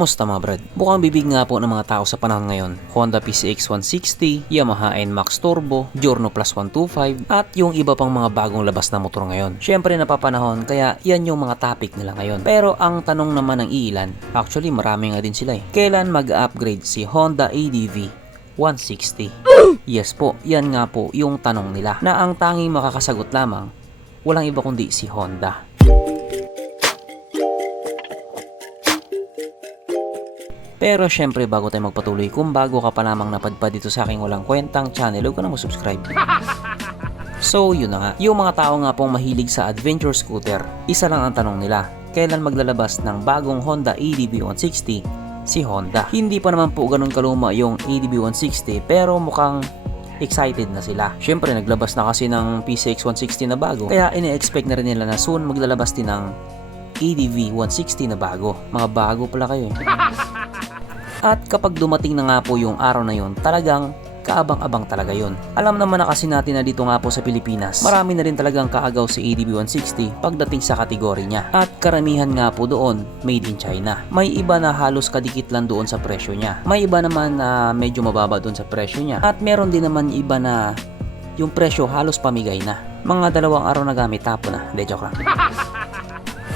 Kumusta mga brad? Bukang bibig nga po ng mga tao sa panahon ngayon. Honda PCX 160, Yamaha NMAX Turbo, Giorno Plus 125, at yung iba pang mga bagong labas na motor ngayon. Syempre napapanahon kaya yan yung mga topic nila ngayon. Pero ang tanong naman ng iilan, actually marami nga din sila kailan mag-upgrade si Honda ADV 160? Yes po, yan nga po yung tanong nila na ang tanging makakasagot lamang, walang iba kundi si Honda. Pero syempre bago tayo magpatuloy, kung bago ka pa lamang napadpad dito sa aking walang kwentang channel, huwag ka na mag-subscribe. So yun na nga, yung mga tao nga pong mahilig sa adventure scooter, isa lang ang tanong nila, kailan maglalabas ng bagong Honda ADV 160 si Honda? Hindi pa naman po ganun kaluma yung ADV 160 pero mukhang excited na sila. Syempre naglabas na kasi ng PCX 160 na bago, kaya ini-expect na rin nila na soon maglalabas din ng ADV 160 na bago. Mga bago pala kayo At kapag dumating na nga po yung araw na yun, talagang kaabang-abang talaga yun. Alam naman na kasi natin na dito nga po sa Pilipinas, marami na rin talagang kaagaw si ADV 160 pagdating sa kategory niya. At karamihan nga po doon, made in China. May iba na halos kadikit lang doon sa presyo niya. May iba naman na medyo mababa doon sa presyo niya. At meron din naman iba na yung presyo halos pamigay na. Mga 2 araw na gamit, tapo na. Hindi, joke lang.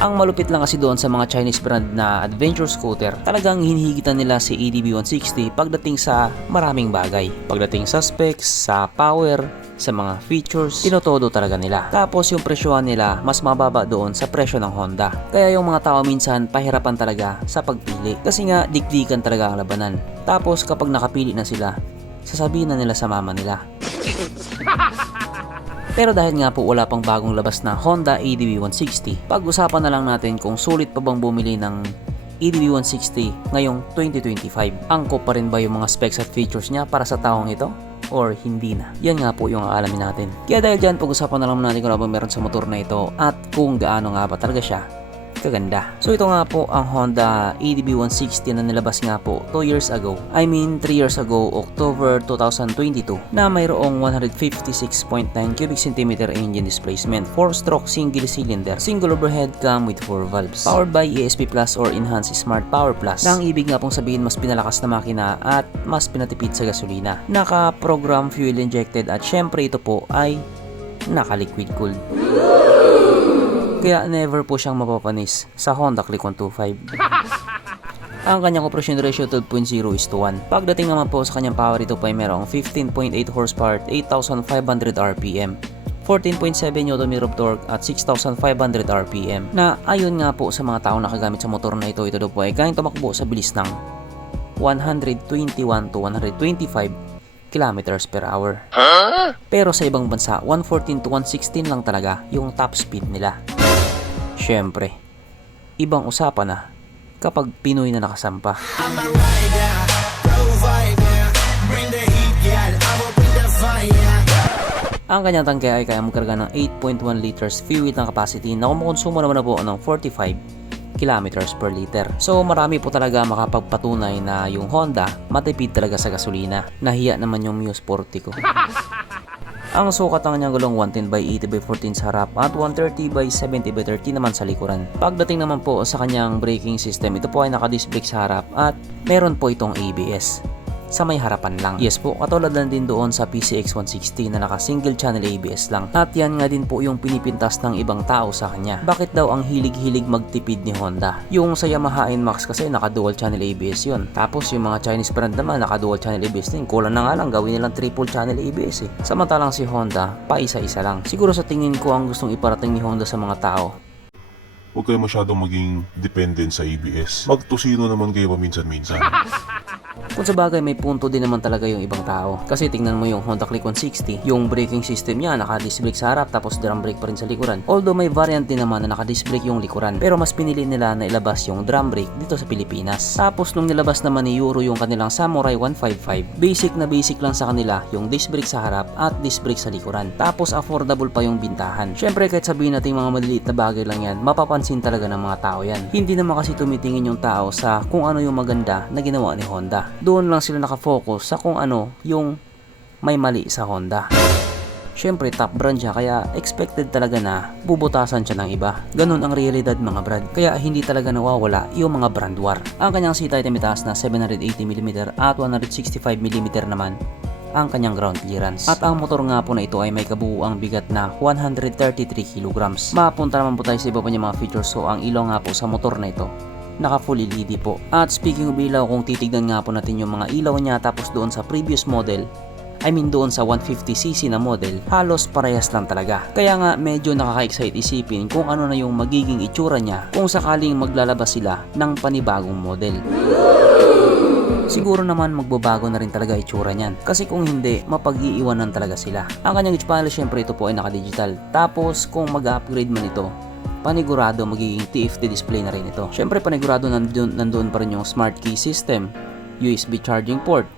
Ang malupit lang kasi doon sa mga Chinese brand na adventure scooter, talagang hinihigitan nila si ADV 160 pagdating sa maraming bagay. Pagdating sa specs, sa power, sa mga features, tinotodo talaga nila. Tapos yung presyohan nila mas mababa doon sa presyo ng Honda. Kaya yung mga tao minsan pahirapan talaga sa pagpili. Kasi nga dikdikan talaga ang labanan. Tapos kapag nakapili na sila, sasabihin na nila sa mama nila. Pero dahil nga po wala pang bagong labas na Honda ADV 160, pag-usapan na lang natin kung sulit pa bang bumili ng ADV 160 ngayong 2025. Angkop pa rin ba yung mga specs at features niya para sa taong ito? Or hindi na? Yan nga po yung aalamin natin. Kaya dahil dyan, pag-usapan na lang natin kung ano ba meron sa motor na ito at kung gaano nga ba talaga siya kaganda. So ito nga po ang Honda ADV 160 na nilabas nga po 2 years ago. I mean 3 years ago, October 2022, na mayroong 156.9 cubic centimeter engine displacement, 4-stroke single cylinder, single overhead cam with 4 valves, powered by ESP Plus or Enhanced Smart Power Plus. Na ang ibig nga pong sabihin mas pinalakas na makina at mas pinatipid sa gasolina. Naka-program fuel injected at syempre ito po ay naka-liquid cooled. Kaya never po siyang mapapanis sa Honda Click 125. Ang kanyang compression ratio 12.0:1. Pagdating naman po sa kanyang power, ito po ay merong 15.8 horsepower at 8,500 RPM, 14.7 Nm of torque at 6,500 RPM. Na ayon nga po sa mga taong nakagamit sa motor na ito daw po ay kayang tumakbo sa bilis ng 121 to 125 kilometers per hour. Pero sa ibang bansa, 114 to 116 lang talaga yung top speed nila. Syempre, ibang usapan na kapag Pinoy na nakasampa. Ang kanyang tangke ay kaya magkarga ng 8.1 liters fuel na capacity na kumukonsumo naman na po ng 45 kilometers per liter. So marami po talaga makapagpatunay na yung Honda matipid talaga sa gasolina. Nahiya naman yung Muse 40 ko. Ang sukat ng kanyang gulong 110/80/14 sa harap at 130/70/30 naman sa likuran. Pagdating naman po sa kanyang braking system, ito po ay naka-disc brake sa harap at meron po itong ABS sa may harapan lang. Yes po, katulad lang din doon sa PCX 160 na naka single channel ABS lang. At yan nga din po yung pinipintas ng ibang tao sa kanya. Bakit daw ang hilig-hilig magtipid ni Honda? Yung sa Yamaha NMAX kasi naka dual channel ABS yun. Tapos yung mga Chinese brand naman naka dual channel ABS din. Kulang na nga lang gawin nilang triple channel ABS Samantalang si Honda pa isa-isa lang. Siguro sa tingin ko ang gustong iparating ni Honda sa mga tao, huwag kayo masyadong maging dependent sa ABS. Magtusino naman kayo paminsan-minsan. kung sa bagay may punto din naman talaga yung ibang tao. Kasi tingnan mo yung Honda Click 160, yung braking system niya naka-disc brake sa harap tapos drum brake pa rin sa likuran. Although may variant din naman na naka-disc brake yung likuran, pero mas pinili nila na ilabas yung drum brake dito sa Pilipinas. Tapos nung nilabas naman ni Euro yung kanilang Samurai 155, basic na basic lang sa kanila yung disc brake sa harap at disc brake sa likuran. Tapos affordable pa yung bintahan. Syempre kahit sabihin natin mga maliliit na bagay lang yan, mapapansin talaga ng mga tao yan. Hindi naman kasi tumitingin yung tao sa kung ano yung maganda na ginawa ni Honda. Doon lang sila nakafocus sa kung ano yung may mali sa Honda. Syempre top brand siya kaya expected talaga na bubutasan siya ng iba. Ganun ang realidad mga brad. Kaya hindi talaga nawawala yung mga brand war. Ang kanyang seat height ay mitaas na 780mm at 165mm naman ang kanyang ground clearance. At ang motor nga po na ito ay may kabuuang bigat na 133 kg. Mapunta naman po tayo sa iba pa niya mga features. So ang ilaw nga po sa motor na ito naka full LED po. At speaking of ilaw, kung titignan nga po natin yung mga ilaw niya tapos doon sa previous model, doon sa 150cc na model, halos parehas lang talaga. Kaya nga medyo nakaka-excite isipin kung ano na yung magiging itsura niya kung sakaling maglalabas sila ng panibagong model. Siguro naman magbabago na rin talaga itsura niyan. Kasi kung hindi, mapag-iiwanan talaga sila. Ang kanyang touch panel syempre ito po ay naka-digital. Tapos kung mag-upgrade man ito, panigurado magiging TFT display na rin ito. Syempre panigurado nandoon pa rin yung smart key system, USB charging port,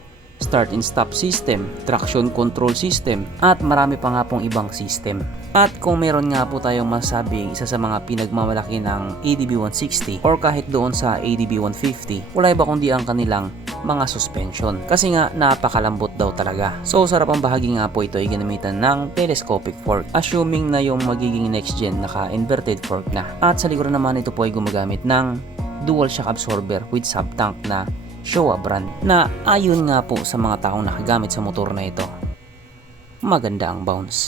start and stop system, traction control system, at marami pa nga pong ibang system. At kung meron nga po tayong masabing isa sa mga pinagmamalaki ng ADB 160 or kahit doon sa ADB 150, wala iba kundi ang kanilang mga suspension. Kasi nga napakalambot daw talaga. So sarap ang bahagi nga po ito ay ginamitan ng telescopic fork. Assuming na yung magiging next gen naka-inverted fork na. At sa likuran naman ito po ay gumagamit ng dual shock absorber with sub-tank na Showa brand na ayon nga po sa mga taong nakagamit sa motor na ito, maganda ang bounce.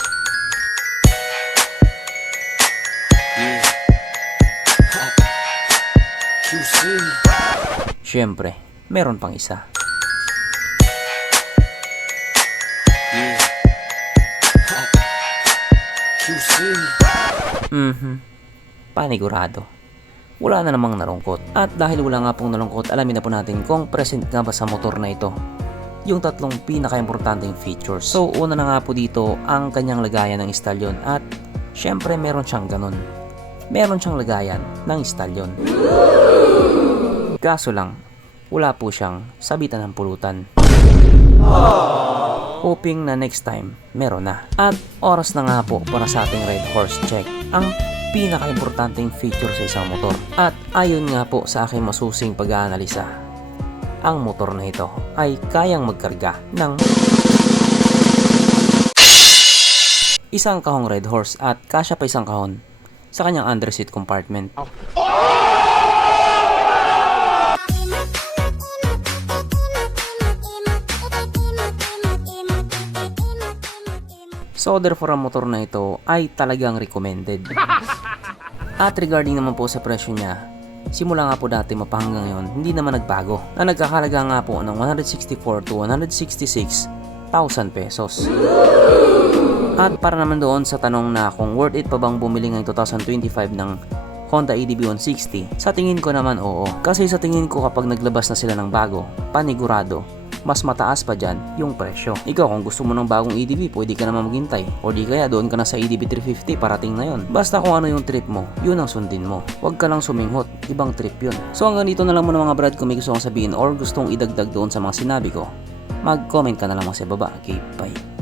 Syempre, meron pang isa. Panigurado. Wala na namang nalungkot. At dahil wala nga pong nalungkot, alamin na po natin kung present nga ba sa motor na ito yung tatlong pinaka-importanteng features. So una na nga po dito ang kanyang lagayan ng stallion at syempre meron siyang ganun. Meron siyang lagayan ng stallion. Kaso lang, wala po siyang sabitan ng pulutan. Hoping na next time meron na. At oras na nga po para sa ating Red Horse check. Ang pinaka-importanting feature sa isang motor. At ayon nga po sa aking masusing pag-aanalisa, ang motor na ito ay kayang magkarga ng isang kahong Red Horse at kasya pa isang kahon sa kanyang underseat compartment. So therefore ang motor na ito ay talagang recommended. At regarding naman po sa presyo niya, simula nga po dati mapahanggang ngayon, hindi naman nagbago. Na nagkakalaga nga po ng 164 to 166,000 pesos. At para naman doon sa tanong na kung worth it pa bang bumili ngayong 2025 ng Honda ADB 160, sa tingin ko naman oo. Kasi sa tingin ko kapag naglabas na sila ng bago, panigurado, mas mataas pa dyan yung presyo. Ikaw kung gusto mo ng bagong ADB, pwede ka naman maghintay. O di kaya doon ka na sa ADB 350, parating na yon. Basta kung ano yung trip mo, yun ang sundin mo. Huwag ka lang suminghot, ibang trip yun. So hanggang dito na lang muna mga brad, kung may gusto kong sabihin or gustong idagdag doon sa mga sinabi ko, mag-comment ka na lang sa baba. Okay, bye.